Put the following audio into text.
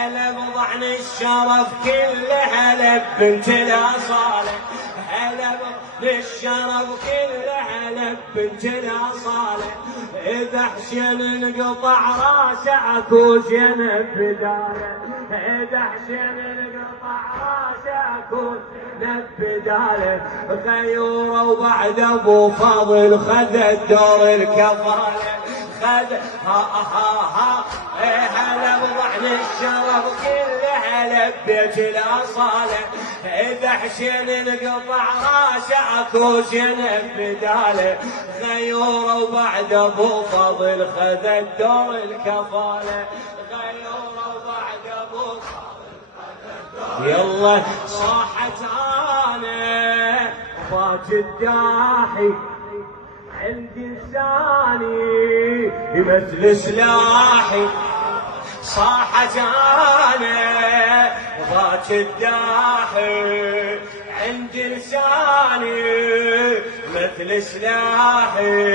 هلا بضعن الشرف كله، هلا بنت الأصالة، هلا بضعن الشرف كله، هلا بنت الأصالة. إذا حسين انقطع راسه اكو زينب بداله، إذا حسين انقطع راسه اكو زينب بداله. غيوره وبعد ابو فضل خذ الدور الكفاله، خذ ها هلا بضعن الشرف كله، هلا ببيت الأصالة. إذا حسين انقطع راسه اكو زينب بداله. غيوره وبعد ابو فضل خذ الدور الكفاله، غيوره وبعد ابو فضل خذ الدور. يلا صاحت انا ضاج الداحي عندي لساني يمثل سلاحي. صاحت انا ضاج الداحي عندي لساني مثل سلاحي.